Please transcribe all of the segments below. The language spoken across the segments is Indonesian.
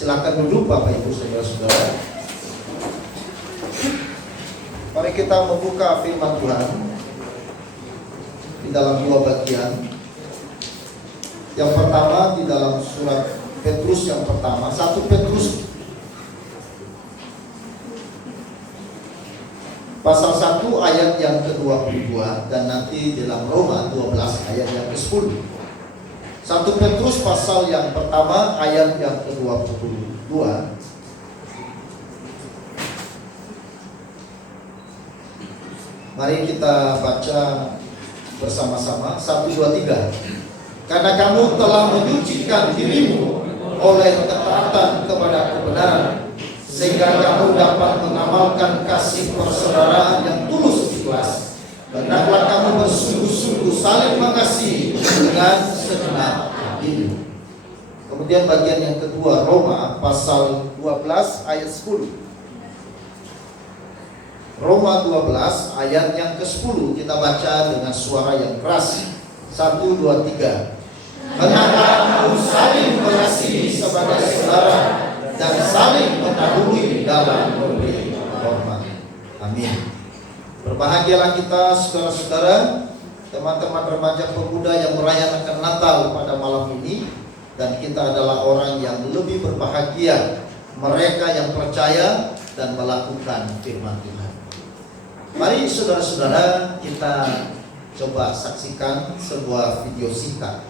Silakan duduk Bapak Ibu Saudara-saudara. Mari kita membuka firman Tuhan di dalam dua bagian. Yang pertama di dalam surat Petrus yang pertama, 1 Petrus pasal 1 ayat yang ke-22 dan nanti di dalam Roma 12 ayat yang ke-10. 1 Petrus pasal yang pertama ayat yang ke-22. Mari kita baca bersama-sama. 1, 2, 3. Karena kamu telah menyucikan dirimu oleh ketaatan kepada kebenaran, sehingga kamu dapat mengamalkan kasih persaudaraan yang tulus ikhlas. Hendaklah kamu bersungguh-sungguh saling mengasihi dengan segenap hati. Kemudian bagian yang kedua, Roma pasal 12 ayat 10. Roma 12 ayat yang ke-10 kita baca dengan suara yang keras. 1, 2, 3. Hendaklah kamu saling mengasihi sebagai saudara dan saling mendahului dalam memberi hormat. Amin. Berbahagialah kita saudara-saudara, teman-teman remaja pemuda yang merayakan Natal pada malam ini. Dan kita adalah orang yang lebih berbahagia, mereka yang percaya dan melakukan firman Tuhan. Mari saudara-saudara, kita coba saksikan sebuah video singkat.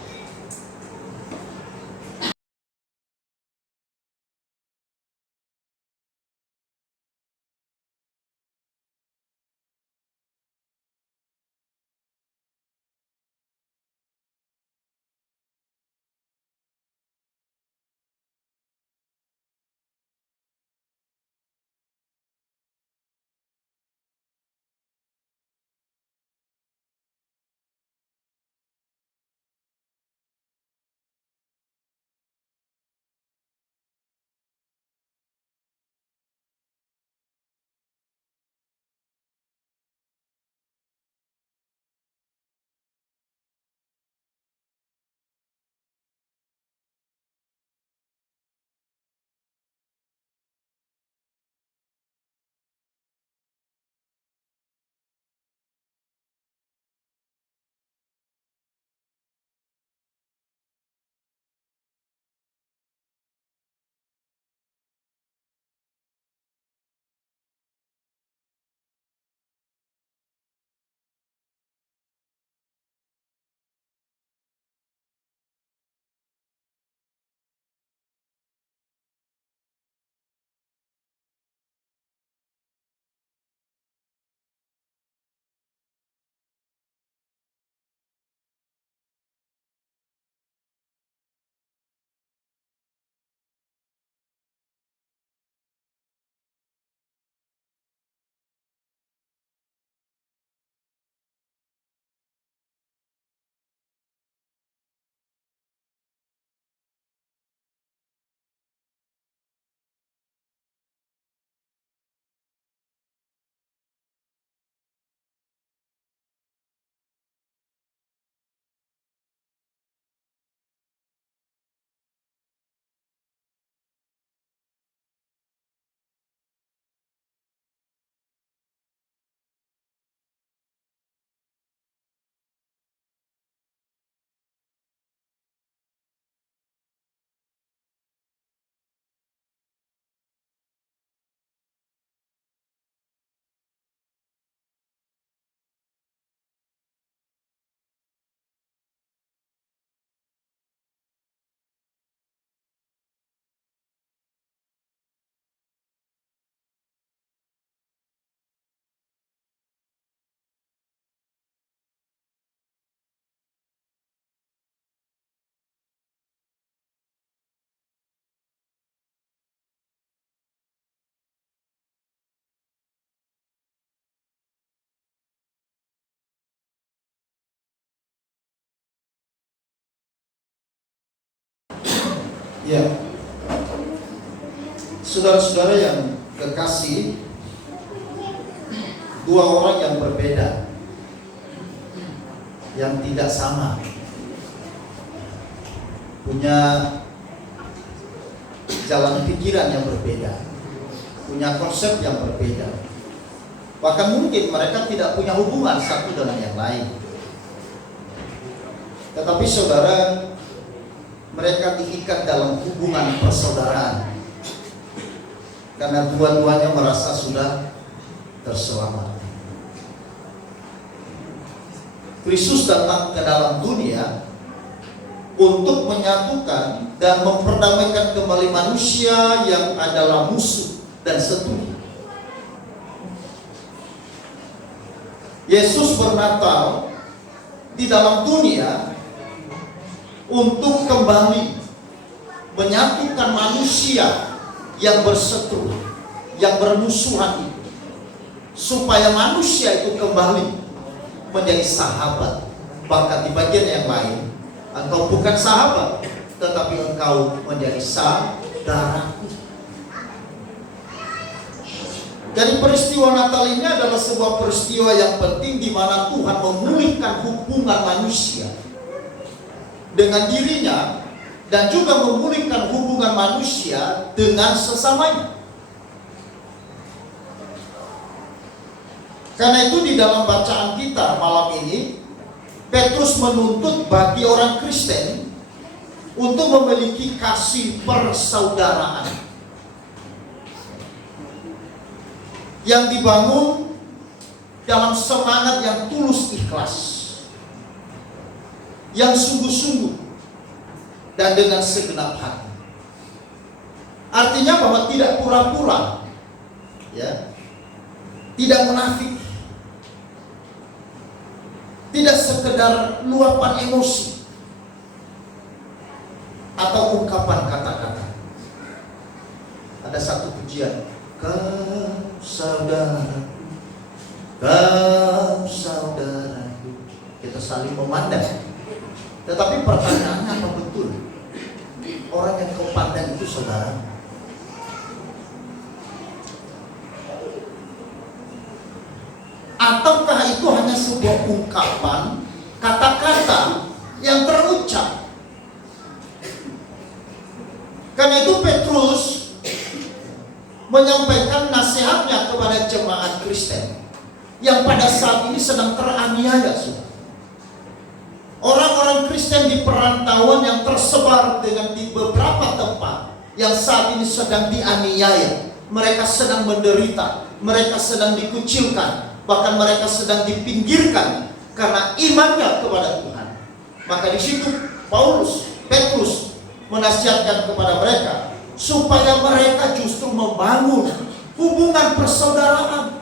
Ya, saudara-saudara yang kekasih, dua orang yang berbeda, yang tidak sama, punya jalan pikiran yang berbeda, punya konsep yang berbeda. Bahkan mungkin mereka tidak punya hubungan satu dengan yang lain. Tetapi saudara, mereka diikat dalam hubungan persaudaraan karena dua-duanya merasa sudah terselamat. Kristus datang ke dalam dunia untuk menyatukan dan memperdamaikan kembali manusia yang adalah musuh dan setuju. Yesus bernatal di dalam dunia untuk kembali menyatukan manusia yang berseteru, yang bermusuhan itu, supaya manusia itu kembali menjadi sahabat. Bahkan di bagian yang lain, engkau bukan sahabat, tetapi engkau menjadi saudara. Jadi peristiwa Natal ini adalah sebuah peristiwa yang penting di mana Tuhan memulihkan hubungan manusia dengan dirinya dan juga memulihkan hubungan manusia dengan sesamanya. Karena itu di dalam bacaan kita malam ini, Petrus menuntut bagi orang Kristen untuk memiliki kasih persaudaraan yang dibangun dalam semangat yang tulus ikhlas, yang sungguh-sungguh dan dengan segenap hati. Artinya bahwa tidak pura-pura, ya, tidak munafik, tidak sekedar luapan emosi atau ungkapan kata-kata. Ada satu pujian, kau saudaraku, kau saudaraku. Kita saling memandang. Tetapi pertanyaannya, apa betul orang yang kau pandang itu saudara? Ataukah itu hanya sebuah ungkapan, kata-kata yang terucap? Karena itu Petrus menyampaikan nasihatnya kepada jemaat Kristen yang pada saat ini sedang teraniaya. Orang-orang Kristen di perantauan yang tersebar dengan di beberapa tempat yang saat ini sedang dianiaya. Mereka sedang menderita, mereka sedang dikucilkan, bahkan mereka sedang dipinggirkan karena imannya kepada Tuhan. Maka di situ Petrus menasihatkan kepada mereka supaya mereka justru membangun hubungan persaudaraan.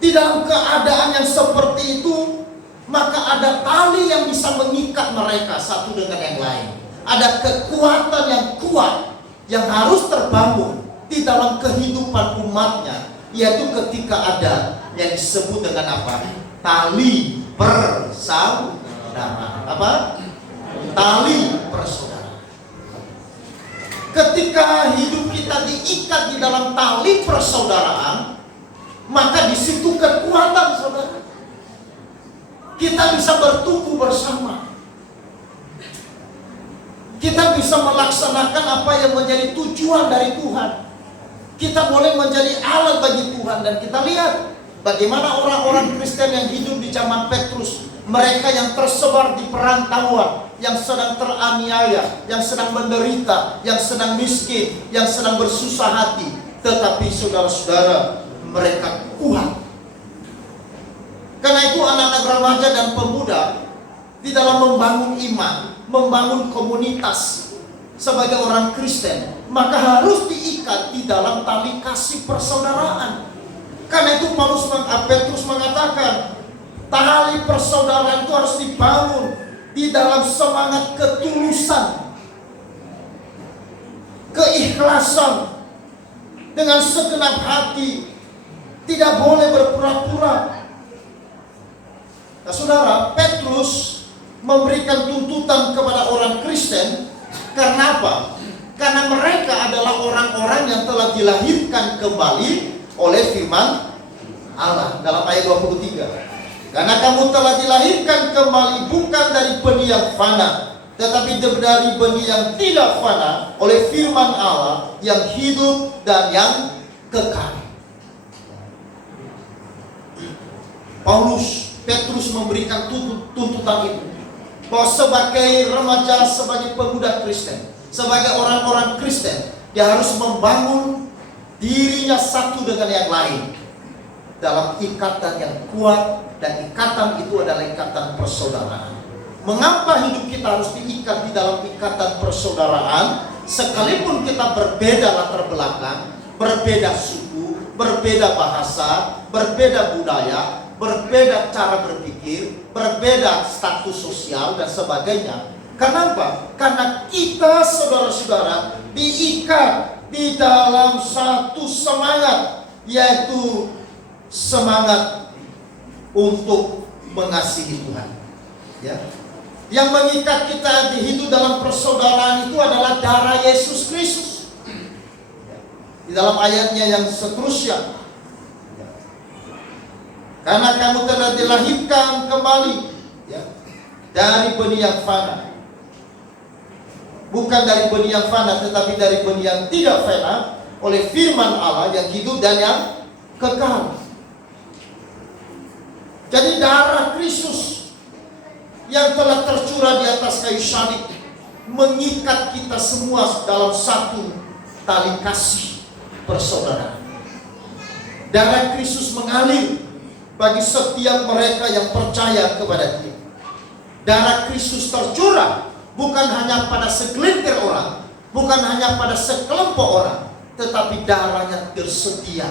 Di dalam keadaan yang seperti itu, maka ada tali yang bisa mengikat mereka satu dengan yang lain. Ada kekuatan yang kuat yang harus terbangun di dalam kehidupan umatnya, yaitu ketika ada yang disebut dengan apa? Tali persaudaraan. Apa? Tali persaudaraan. Ketika hidup kita diikat di dalam tali persaudaraan, maka di situ kekuatan, saudara. Kita bisa bertumbuh bersama. Kita bisa melaksanakan apa yang menjadi tujuan dari Tuhan. Kita boleh menjadi alat bagi Tuhan. Dan kita lihat bagaimana orang-orang Kristen yang hidup di zaman Petrus, mereka yang tersebar di perantauan, yang sedang teraniaya, yang sedang menderita, yang sedang miskin, yang sedang bersusah hati, tetapi saudara-saudara, mereka kuat. Karena itu anak-anak remaja dan pemuda di dalam membangun iman, membangun komunitas sebagai orang Kristen, maka harus diikat di dalam tali kasih persaudaraan. Karena itu Petrus mengatakan, tali persaudaraan itu harus dibangun di dalam semangat ketulusan, keikhlasan, dengan segenap hati. Tidak boleh berpura-pura. Nah, saudara, Petrus memberikan tuntutan kepada orang Kristen. Karena apa? Karena mereka adalah orang-orang yang telah dilahirkan kembali oleh firman Allah dalam ayat 23. Karena kamu telah dilahirkan kembali bukan dari benih yang fana, tetapi dari benih yang tidak fana oleh firman Allah yang hidup dan yang kekal. Petrus memberikan tuntutan itu, bahwa sebagai remaja, sebagai pemuda Kristen, sebagai orang-orang Kristen, dia harus membangun dirinya satu dengan yang lain dalam ikatan yang kuat, dan ikatan itu adalah ikatan persaudaraan. Mengapa hidup kita harus diikat di dalam ikatan persaudaraan? Sekalipun kita berbeda latar belakang, berbeda suku, berbeda bahasa, berbeda budaya, berbeda cara berpikir, berbeda status sosial dan sebagainya. Kenapa? Karena kita, saudara-saudara, diikat di dalam satu semangat, yaitu semangat untuk mengasihi Tuhan. Ya. Yang mengikat kita hidup dalam persaudaraan itu adalah darah Yesus Kristus. Di dalam ayatnya yang seterusnya, karena kamu telah dilahirkan kembali, ya, dari benih yang fana. Bukan dari benih yang fana, tetapi dari benih yang tidak fana oleh firman Allah yang hidup dan yang kekal. Jadi darah Kristus yang telah tercurah di atas kayu salib mengikat kita semua dalam satu tali kasih persaudaraan. Darah Kristus mengalir bagi setiap mereka yang percaya kepada Dia. Darah Kristus tercurah bukan hanya pada segelintir orang, bukan hanya pada sekelompok orang, tetapi darahnya tersedia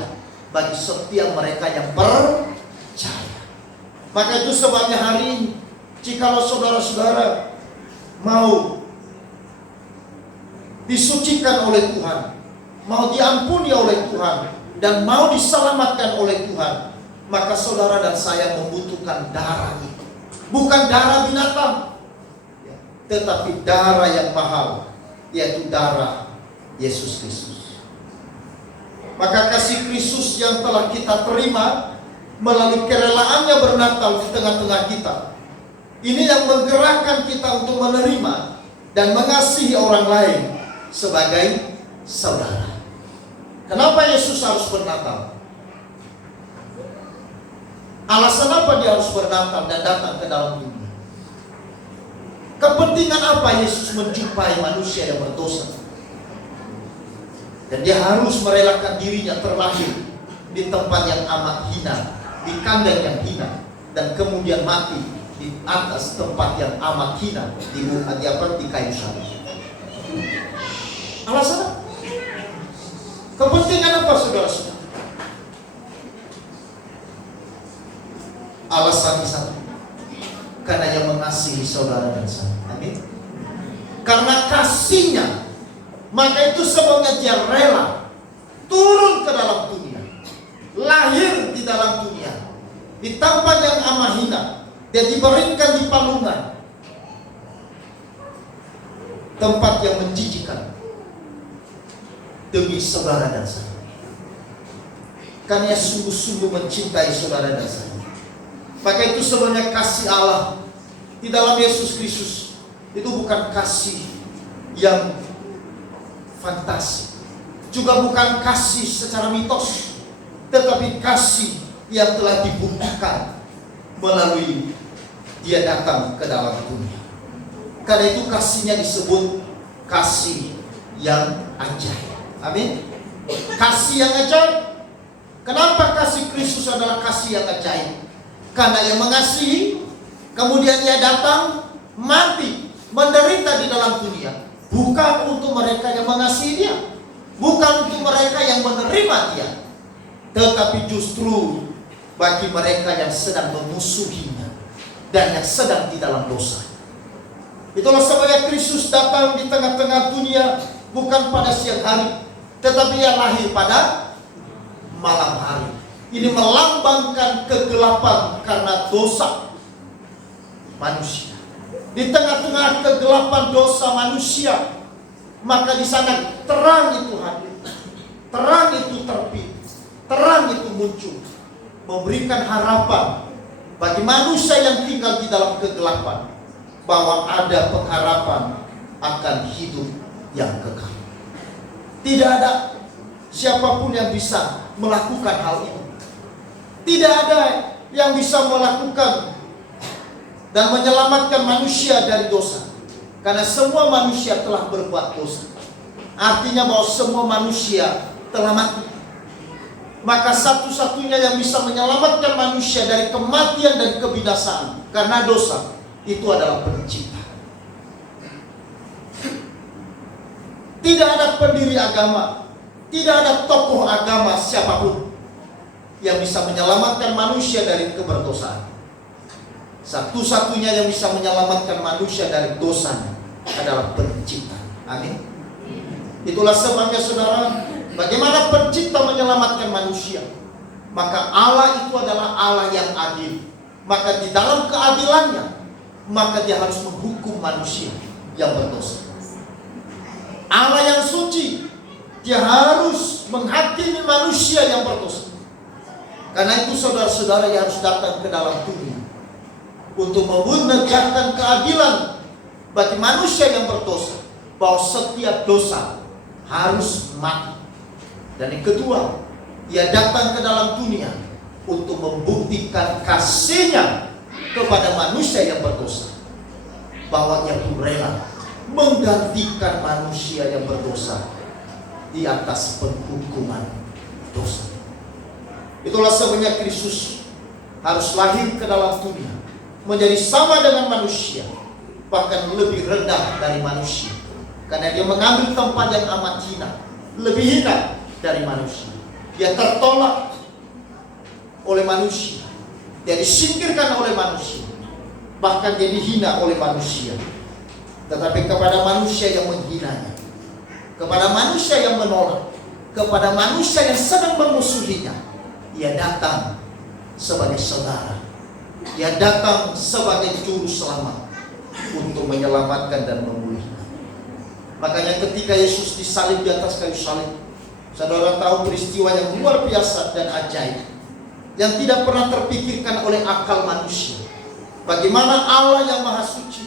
bagi setiap mereka yang percaya. Maka itu sebabnya hari ini, jikalau saudara-saudara mau disucikan oleh Tuhan, mau diampuni oleh Tuhan, dan mau diselamatkan oleh Tuhan, maka saudara dan saya membutuhkan darah itu. Bukan darah binatang, tetapi darah yang mahal, yaitu darah Yesus Kristus. Maka kasih Kristus yang telah kita terima melalui kerelaannya bernatal di tengah-tengah kita, ini yang menggerakkan kita untuk menerima dan mengasihi orang lain sebagai saudara. Kenapa Yesus harus bernatal? Alasan apa Dia harus bernatal dan datang ke dalam dunia? Kepentingan apa Yesus menjumpai manusia yang berdosa? Dan Dia harus merelakan dirinya terlahir di tempat yang amat hina, di kandang yang hina, dan kemudian mati di atas tempat yang amat hina, di kayu salib. Alasan apa? Kepentingan apa, saudara-saudara? Alasan satu, karena Yang mengasihi saudara dan saya. Amin. Karena kasihnya, maka itu sebabnya Dia rela turun ke dalam dunia, lahir di dalam dunia, di tempat yang amat hina, Dia diberikan di palungan, tempat yang menjijikan, demi saudara dan saya. Karena Dia sungguh-sungguh mencintai saudara dan saya. Maka itu sebenarnya kasih Allah di dalam Yesus Kristus itu bukan kasih yang fantasi, juga bukan kasih secara mitos, tetapi kasih yang telah dibuktikan melalui Dia datang ke dalam dunia. Karena itu kasihnya disebut kasih yang ajaib. Amin. Kasih yang ajaib. Kenapa kasih Kristus adalah kasih yang ajaib? Karena Yang mengasihi, kemudian Dia datang, mati, menderita di dalam dunia, bukan untuk mereka yang mengasihi Dia, bukan untuk mereka yang menerima Dia, tetapi justru bagi mereka yang sedang memusuhinya dan yang sedang di dalam dosa. Itulah sebabnya Kristus datang di tengah-tengah dunia bukan pada siang hari, tetapi Dia lahir pada malam hari. Ini melambangkan kegelapan karena dosa manusia. Di tengah-tengah kegelapan dosa manusia, maka di sana terang itu hadir, terang itu terbit, terang itu muncul, memberikan harapan bagi manusia yang tinggal di dalam kegelapan, bahwa ada pengharapan akan hidup yang kekal. Tidak ada siapapun yang bisa melakukan hal itu. Tidak ada yang bisa melakukan dan menyelamatkan manusia dari dosa. Karena semua manusia telah berbuat dosa. Artinya bahwa semua manusia telah mati. Maka satu-satunya yang bisa menyelamatkan manusia dari kematian dan kebinasaan karena dosa, itu adalah Pencipta. Tidak ada pendiri agama, tidak ada tokoh agama siapapun yang bisa menyelamatkan manusia dari keberdosan. Satu-satunya yang bisa menyelamatkan manusia dari dosanya adalah Pencipta. Amin. Itulah sebabnya saudara, bagaimana Pencipta menyelamatkan manusia? Maka Allah itu adalah Allah yang adil. Maka di dalam keadilannya, maka dia harus menghukum manusia yang berdosa. Allah yang suci, dia harus menghakimi manusia yang berdosa. Karena itu saudara-saudara yang harus datang ke dalam dunia untuk menegakkan keadilan bagi manusia yang berdosa, bahwa setiap dosa harus mati. Dan yang kedua, ia datang ke dalam dunia untuk membuktikan kasihnya kepada manusia yang berdosa, bahwa ia pun rela menggantikan manusia yang berdosa di atas penghukuman dosa. Itulah sebabnya Kristus harus lahir ke dalam dunia, menjadi sama dengan manusia, bahkan lebih rendah dari manusia, karena dia mengambil tempat yang amat hina, lebih hina dari manusia. Dia tertolak oleh manusia, dia disingkirkan oleh manusia, bahkan dia dihina oleh manusia. Tetapi kepada manusia yang menghinanya, kepada manusia yang menolak, kepada manusia yang sedang memusuhinya, ia datang sebagai saudara. Ia datang sebagai juru selamat untuk menyelamatkan dan memulihkan. Makanya ketika Yesus disalib di atas kayu salib, saudara tahu peristiwa yang luar biasa dan ajaib, yang tidak pernah terpikirkan oleh akal manusia. Bagaimana Allah yang Maha Suci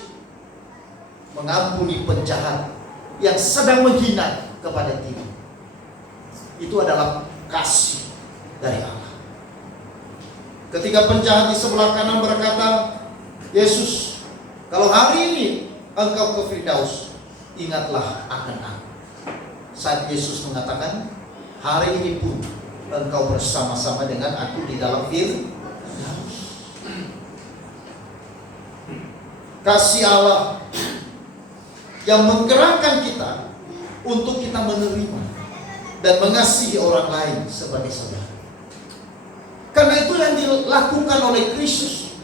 mengampuni penjahat yang sedang menghina kepada dia. Itu adalah kasih dari Allah. Ketika penjahat di sebelah kanan berkata, Yesus, kalau hari ini engkau ke Firdaus, ingatlah akan aku. Saat Yesus mengatakan, hari ini pun engkau bersama-sama dengan aku di dalam Firdaus. Kasih Allah yang menggerakkan kita untuk kita menerima dan mengasihi orang lain sebagai saudara. Karena itu yang dilakukan oleh Kristus.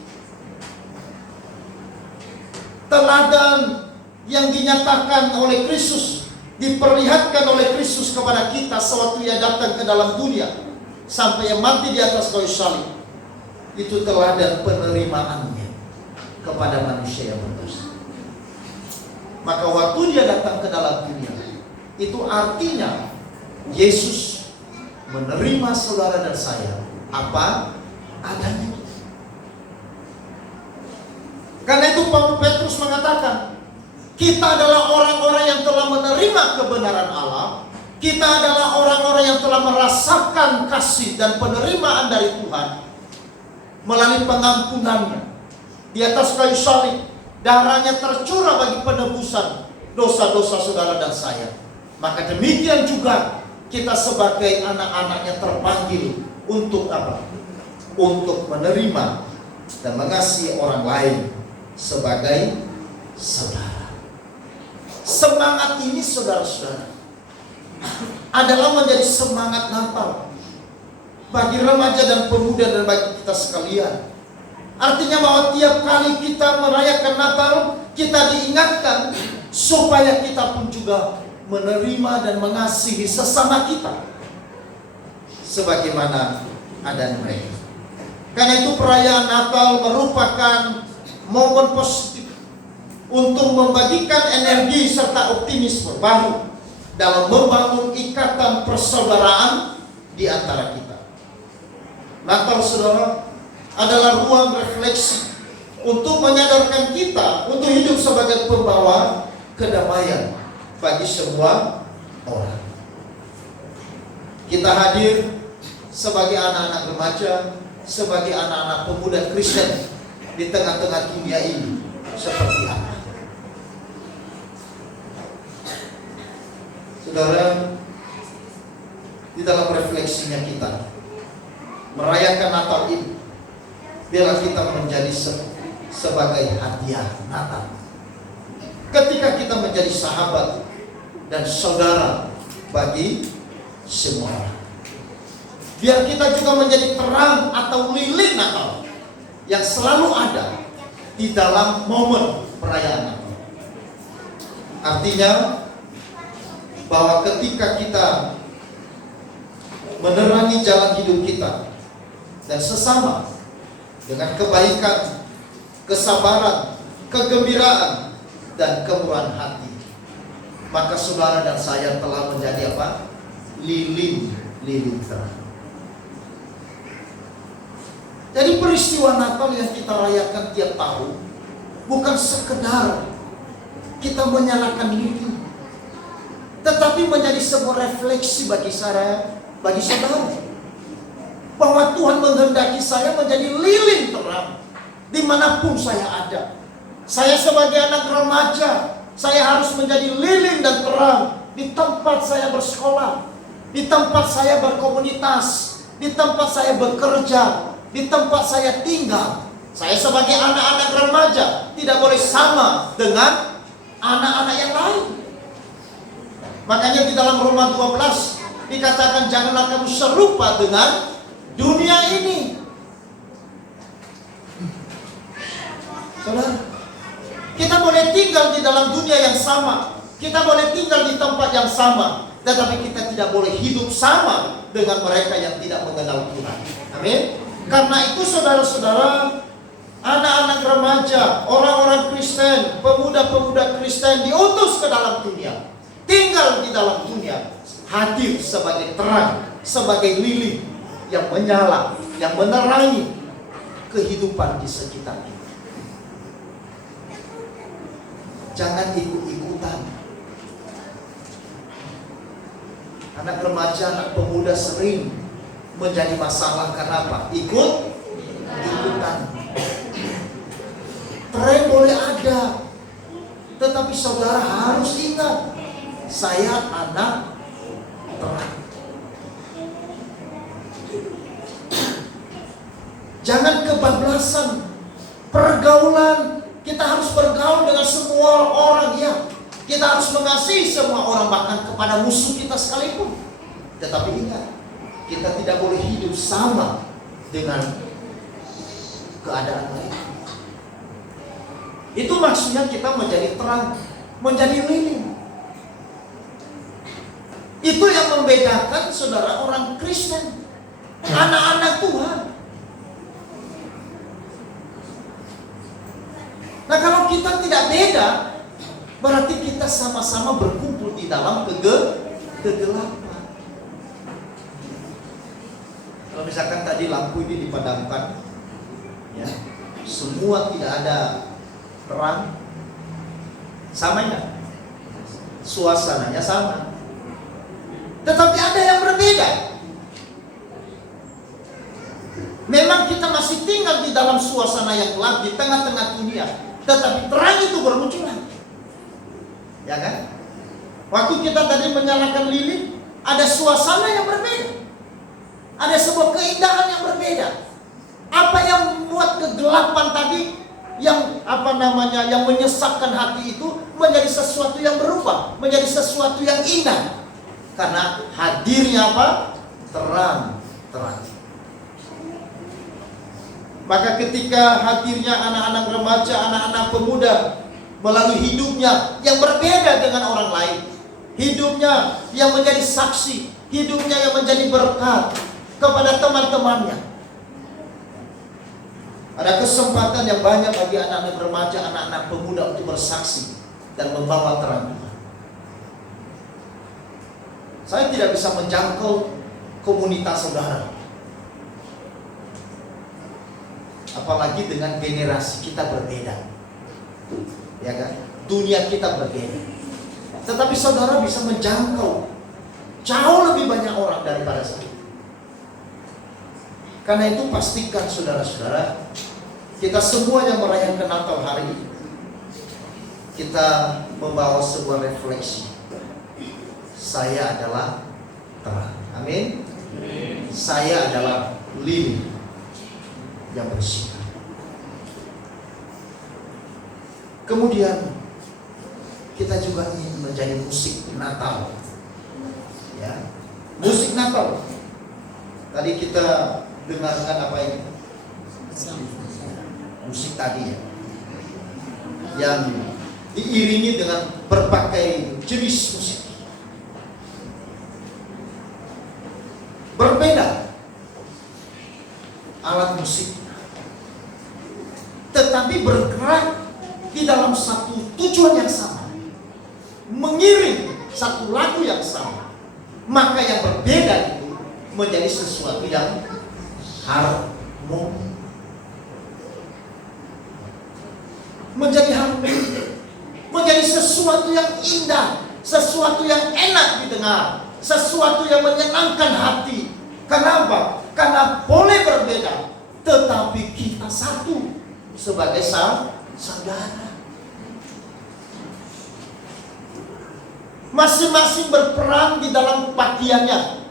Teladan yang dinyatakan oleh Kristus, diperlihatkan oleh Kristus kepada kita sewaktu ia datang ke dalam dunia, sampai yang mati di atas kayu salib. Itu teladan penerimaannya kepada manusia yang berdosa. Maka waktu dia datang ke dalam dunia, itu artinya Yesus menerima saudara dan saya apa adanya. Karena itu Paulus Petrus mengatakan, kita adalah orang-orang yang telah menerima kebenaran Allah. Kita adalah orang-orang yang telah merasakan kasih dan penerimaan dari Tuhan melalui pengampunannya di atas kayu salib. Darahnya tercurah bagi penebusan dosa-dosa saudara dan saya. Maka demikian juga kita sebagai anak-anaknya terpanggil untuk apa? Untuk menerima dan mengasihi orang lain sebagai saudara. Semangat ini saudara-saudara adalah menjadi semangat Natal bagi remaja dan pemuda dan bagi kita sekalian. Artinya bahwa tiap kali kita merayakan Natal, kita diingatkan supaya kita pun juga menerima dan mengasihi sesama kita sebagaimana adanya mereka. Karena itu perayaan Natal merupakan momen positif untuk membagikan energi serta optimisme baru dalam membangun ikatan persaudaraan di antara kita. Natal saudara adalah ruang refleksi untuk menyadarkan kita untuk hidup sebagai pembawa kedamaian bagi semua orang. Kita hadir sebagai anak-anak remaja, sebagai anak-anak pemuda Kristen di tengah-tengah dunia ini seperti apa? Saudara, di dalam refleksinya kita merayakan Natal ini, biarlah kita menjadi sebagai hadiah Natal. Ketika kita menjadi sahabat dan saudara bagi semua orang, biar kita juga menjadi terang atau lilin Natal yang selalu ada di dalam momen perayaan Natal. Artinya bahwa ketika kita menerangi jalan hidup kita dan sesama dengan kebaikan, kesabaran, kegembiraan, dan kemurahan hati, maka saudara dan saya telah menjadi apa? Lilin terang. Jadi peristiwa Natal yang kita rayakan tiap tahun bukan sekedar kita menyalakan lilin, tetapi menjadi sebuah refleksi bagi saya, bagi saudara, bahwa Tuhan menghendaki saya menjadi lilin terang dimanapun saya ada. Saya sebagai anak remaja, saya harus menjadi lilin dan terang di tempat saya bersekolah, di tempat saya berkomunitas, di tempat saya bekerja, di tempat saya tinggal. Saya sebagai anak-anak remaja tidak boleh sama dengan anak-anak yang lain. Makanya di dalam Roma 12 dikatakan janganlah kamu serupa dengan dunia ini. Saudara, kita boleh tinggal di dalam dunia yang sama, kita boleh tinggal di tempat yang sama, tetapi kita tidak boleh hidup sama dengan mereka yang tidak mengenal Tuhan. Amin. Karena itu saudara-saudara, anak-anak remaja, orang-orang Kristen, pemuda-pemuda Kristen diutus ke dalam dunia, tinggal di dalam dunia, hadir sebagai terang, sebagai lilin yang menyala, yang menerangi kehidupan di sekitar kita. Jangan ikut-ikutan. Anak remaja, anak pemuda sering menjadi masalah karena apa? Ikut-ikutan. Tren boleh ada, tetapi saudara harus ingat, saya anak terang. Jangan kebablasan pergaulan. Kita harus bergaul dengan semua orang, ya. Kita harus mengasihi semua orang, bahkan kepada musuh kita sekalipun. Tetapi ingat, kita tidak boleh hidup sama dengan keadaan lain. Itu maksudnya kita menjadi terang, menjadi lilin. Itu yang membedakan saudara orang Kristen, anak-anak Tuhan. Nah, kalau kita tidak beda, berarti kita sama-sama berkumpul di dalam kegelapan. Kalau misalkan tadi lampu ini dipadamkan, ya, semua tidak ada terang, sama enggak? Suasananya sama. Tetapi ada yang berbeda. Memang kita masih tinggal di dalam suasana yang gelap di tengah-tengah dunia, tetapi terang itu bermunculan. Ya kan? Waktu kita tadi menyalakan lilin, ada suasana yang berbeda. Ada sebuah keindahan yang berbeda. Apa yang membuat kegelapan tadi, yang yang menyesakkan hati itu menjadi sesuatu yang berubah, menjadi sesuatu yang indah. Karena hadirnya apa? Terang. Maka ketika hadirnya anak-anak remaja, anak-anak pemuda melalui hidupnya yang berbeda dengan orang lain, hidupnya yang menjadi saksi, hidupnya yang menjadi berkat kepada teman-temannya, ada kesempatan yang banyak bagi anak-anak remaja, anak-anak pemuda untuk bersaksi dan membawa terang Tuhan. Saya tidak bisa menjangkau komunitas saudara, apalagi dengan generasi kita berbeda. Ya kan? Dunia kita berbeda. Tetapi saudara bisa menjangkau jauh lebih banyak orang daripada saya. Karena itu pastikan saudara-saudara, kita semua yang merayakan Natal hari ini, kita membawa sebuah refleksi. Saya adalah terang. Amin. Saya adalah lilin yang bersinar. Kemudian kita juga ingin menjadi musik Natal. Ya, musik Natal. Tadi kita dengarkan apa ini? Musik tadi ya, yang diiringi dengan berbagai jenis musik. Berbeda alat musik, tetapi bergerak di dalam satu tujuan yang sama, mengiring satu lagu yang sama. Maka yang berbeda itu menjadi sesuatu yang harmoni, menjadi sesuatu yang indah, sesuatu yang enak didengar, sesuatu yang menyenangkan hati. Kenapa? Karena boleh berbeda, tetapi kita satu sebagai saudara. Masing-masing berperan di dalam bagiannya.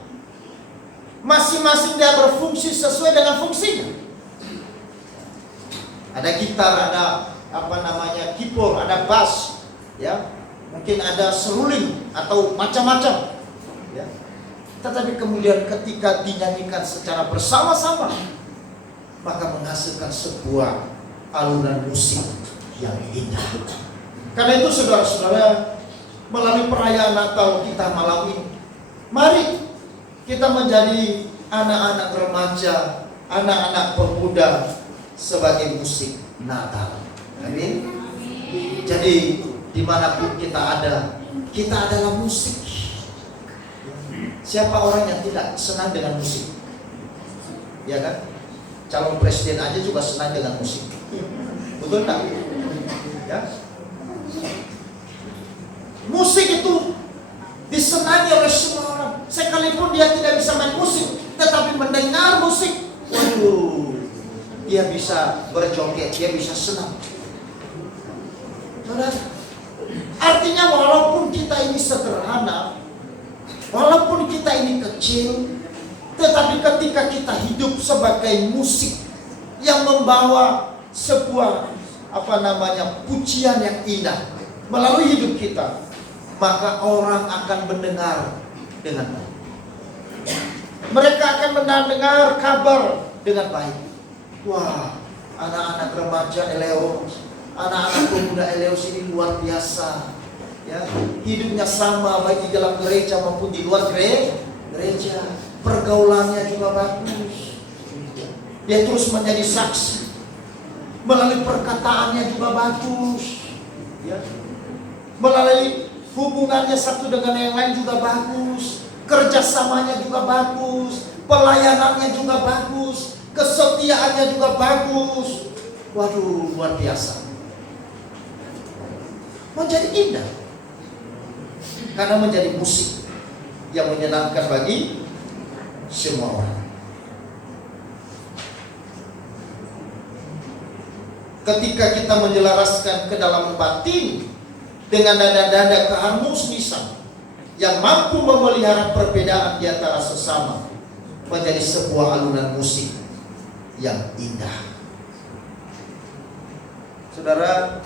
Masing-masing dia berfungsi sesuai dengan fungsinya. Ada gitar, ada keyboard, ada bass, ya. Mungkin ada seruling atau macam-macam. Ya. Tetapi kemudian ketika dinyanyikan secara bersama-sama, maka menghasilkan sebuah alunan musik yang indah. Karena itu saudara-saudara, melalui perayaan Natal kita malam ini, mari kita menjadi anak-anak remaja, anak-anak pemuda sebagai musik Natal. Amin. Jadi dimanapun kita ada, kita adalah musik. Siapa orang yang tidak senang dengan musik? Ya kan? Calon presiden aja juga senang dengan musik. Betul tak? Ya. Musik itu disenangi oleh semua orang. Sekalipun dia tidak bisa main musik, tetapi mendengar musik, waduh, dia bisa berjoget, dia bisa senang. Artinya walaupun kita ini sederhana, walaupun kita ini kecil, tetapi ketika kita hidup sebagai musik yang membawa sebuah pujian yang indah melalui hidup kita, maka orang akan mendengar dengan baik. Mereka akan mendengar kabar dengan baik. Wah, anak-anak remaja Eleos, anak-anak pemuda Eleos ini luar biasa. Ya, hidupnya sama baik di dalam gereja maupun di luar gereja. Pergaulannya juga bagus. Dia terus menjadi saksi. Melalui perkataannya juga bagus. Ya. Melalui hubungannya satu dengan yang lain juga bagus. Kerjasamanya juga bagus. Pelayanannya juga bagus. Kesetiaannya juga bagus. Waduh, luar biasa. Menjadi indah. Karena menjadi musik yang menyenangkan bagi semua orang. Ketika kita menyelaraskan ke dalam batin dengan nada-nada keharmonisan yang mampu memelihara perbedaan di antara sesama, menjadi sebuah alunan musik yang indah. Saudara,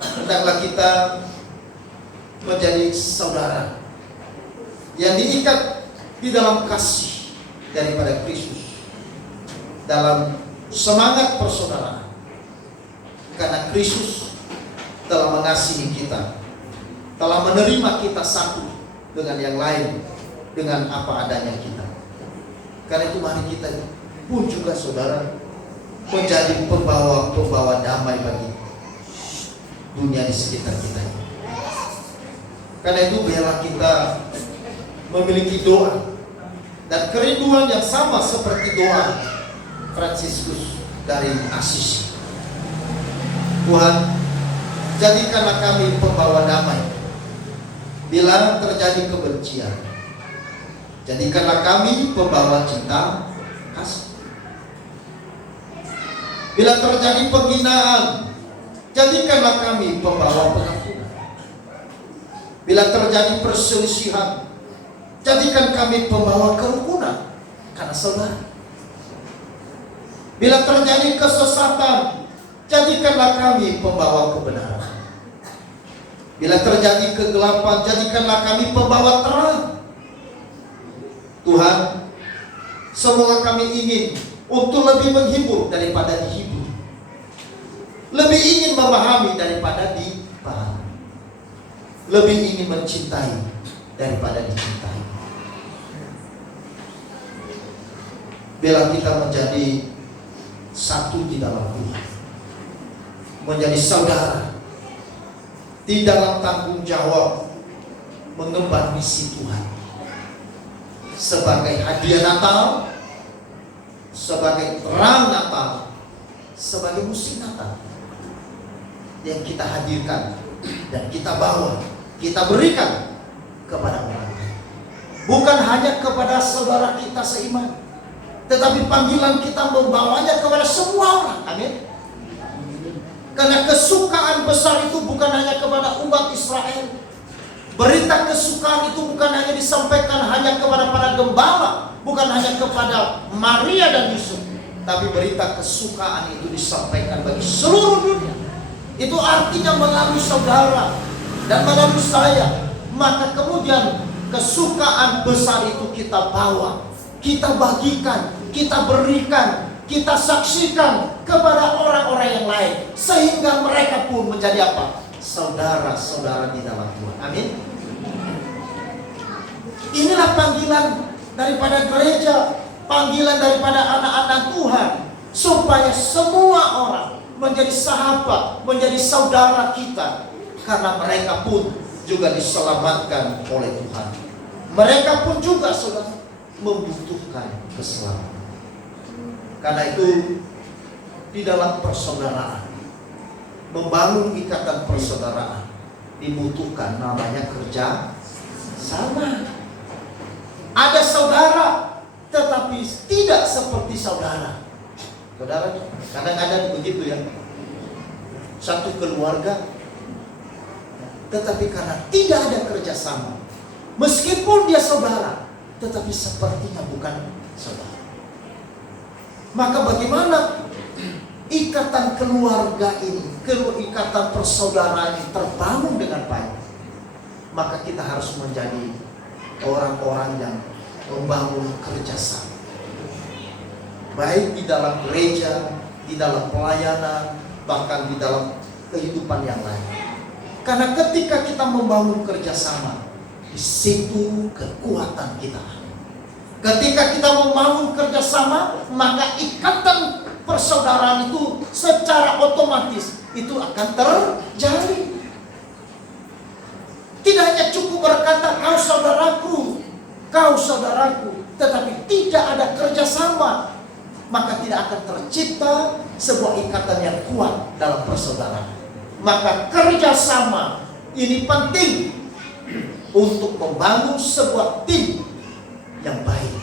hendaklah kita menjadi saudara yang diikat di dalam kasih daripada Kristus, dalam semangat persaudaraan. Karena Kristus telah mengasihi kita, telah menerima kita satu dengan yang lain, dengan apa adanya kita. Karena itu mari kita pun juga saudara menjadi pembawa damai bagi dunia di sekitar kita. Karena itu biarlah kita memiliki doa dan kerinduan yang sama seperti doa Fransiskus dari Assisi. Tuhan, jadikanlah kami pembawa damai bila terjadi kebencian. Jadikanlah kami pembawa cinta kasih. Bila terjadi penghinaan, jadikanlah kami pembawa pengampunan. Bila terjadi perselisihan, jadikan kami pembawa kerukunan karena saudara. Bila terjadi kesesatan, jadikanlah kami pembawa kebenaran. Bila terjadi kegelapan, jadikanlah kami pembawa terang. Tuhan, semoga kami ingin untuk lebih menghibur daripada dihibur, lebih ingin memahami daripada dipahami, lebih ingin mencintai daripada dicintai. Bila kita menjadi satu di dalam Tuhan, menjadi saudara di dalam tanggung jawab mengemban misi Tuhan, sebagai hadiah Natal, sebagai terang Natal, sebagai musik Natal yang kita hadirkan dan kita bawa, kita berikan kepada orang lain. Bukan hanya kepada saudara kita seiman, tetapi panggilan kita membawanya kepada semua orang. Amin. Karena kesukaan besar itu bukan hanya kepada umat Israel. Berita kesukaan itu bukan hanya disampaikan hanya kepada para gembala, bukan hanya kepada Maria dan Yusuf, tapi berita kesukaan itu disampaikan bagi seluruh dunia. Itu artinya melalui saudara dan melalui saya. Maka kemudian kesukaan besar itu kita bawa, kita bagikan, kita berikan, kita saksikan kepada orang-orang yang lain, sehingga mereka pun menjadi apa? Saudara-saudara di dalam Tuhan. Amin. Inilah panggilan daripada gereja, panggilan daripada anak-anak Tuhan, supaya semua orang menjadi sahabat, menjadi saudara kita, karena mereka pun juga diselamatkan oleh Tuhan. Mereka pun juga saudara membutuhkan keselamatan. Karena itu di dalam persaudaraan, membangun ikatan persaudaraan, dibutuhkan namanya kerja sama. Ada saudara tetapi tidak seperti saudara. Saudara, kadang-kadang begitu ya. Satu keluarga, tetapi karena tidak ada kerjasama, meskipun dia saudara, tetapi sepertinya bukan saudara. Maka bagaimana ikatan keluarga ini, ikatan persaudaraan ini terbangun dengan baik? Maka kita harus menjadi orang-orang yang membangun kerjasama, baik di dalam gereja, di dalam pelayanan, bahkan di dalam kehidupan yang lain. Karena ketika kita membangun kerjasama, di situ kekuatan kita. Ketika kita membangun kerjasama, maka ikatan persaudaraan itu secara otomatis itu akan terjalin. Tidak hanya cukup berkata kau saudaraku, tetapi tidak ada kerjasama, maka tidak akan tercipta sebuah ikatan yang kuat dalam persaudaraan. Maka kerjasama ini penting untuk membangun sebuah tim yang baik,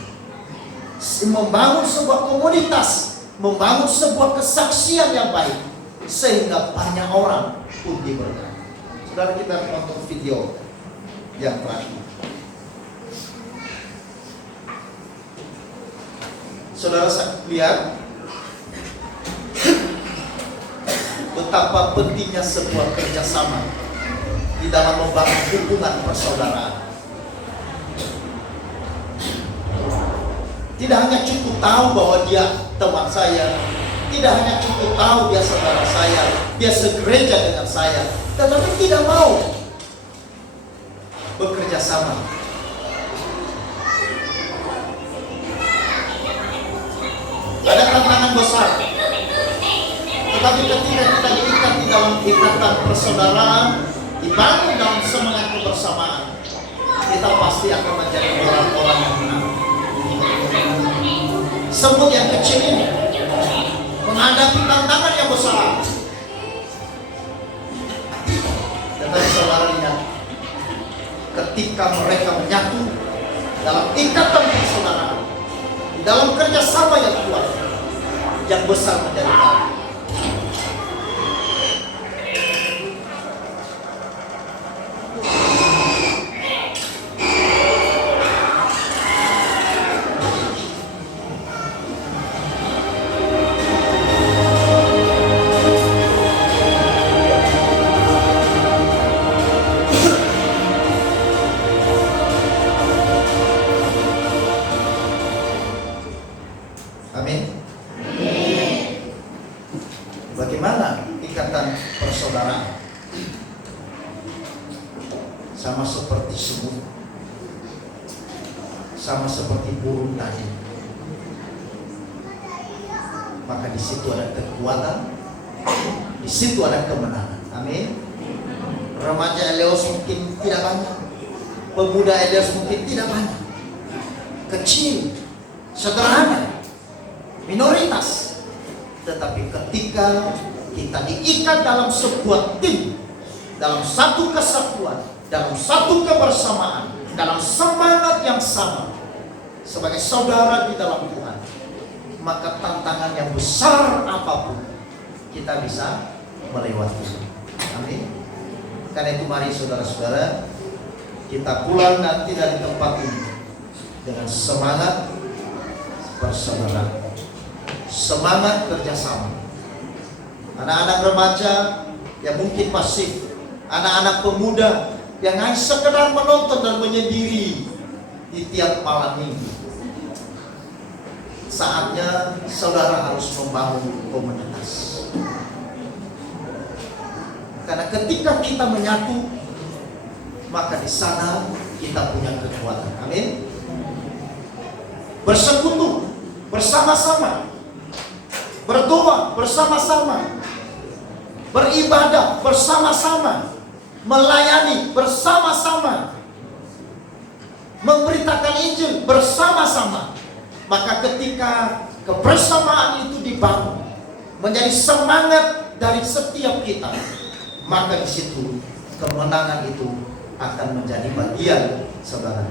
membangun sebuah komunitas, membangun sebuah kesaksian yang baik, sehingga banyak orang pun diberkati. Saudara, kita nonton video yang terakhir. Saudara lihat betapa pentingnya sebuah kerjasama di dalam membangun hubungan persaudaraan. Tidak hanya cukup tahu bahwa dia teman saya, tidak hanya cukup tahu dia saudara saya, dia segereja dengan saya, tetapi tidak mau bekerja sama. Ada tantangan besar, tetapi ketika kita diikat di dalam ikatan persaudaraan, dibangun dalam semangat kebersamaan, kita pasti akan menjadi orang-orang yang menang. Semut yang kecil ini menghadapi tantangan yang besar. Tetapi saudara lihat, ketika mereka menyatu dalam ikatan persaudaraan, dalam kerjasama yang kuat, yang besar menjadi kali. Amin. Bagaimana ikatan persaudaraan? Sama seperti semut, sama seperti burung tadi. Maka di situ ada kekuatan, di situ ada kemenangan. Amin. Remaja Eleos mungkin tidak banyak, pemuda Eleos mungkin tidak banyak, kecil, sederhana, minoritas. Tetapi ketika kita diikat dalam sebuah tim, dalam satu kesatuan, dalam satu kebersamaan, dalam semangat yang sama, sebagai saudara di dalam Tuhan, maka tantangan yang besar apapun kita bisa melewati. Amin. Karena itu mari saudara-saudara, kita pulang nanti dari tempat ini dengan semangat persaudaraan, semangat kerjasama. Anak-anak remaja yang mungkin pasif, anak-anak pemuda yang hanya sekedar menonton dan menyendiri di tiap malam minggu. Saatnya saudara harus membangun komunitas. Karena ketika kita menyatu, maka di sana kita punya kekuatan. Amin. Bersekutu bersama-sama, berdoa bersama-sama, beribadah bersama-sama, melayani bersama-sama, memberitakan Injil bersama-sama. Maka ketika kebersamaan itu dibangun menjadi semangat dari setiap kita, maka di situ kemenangan itu akan menjadi bagian saudara.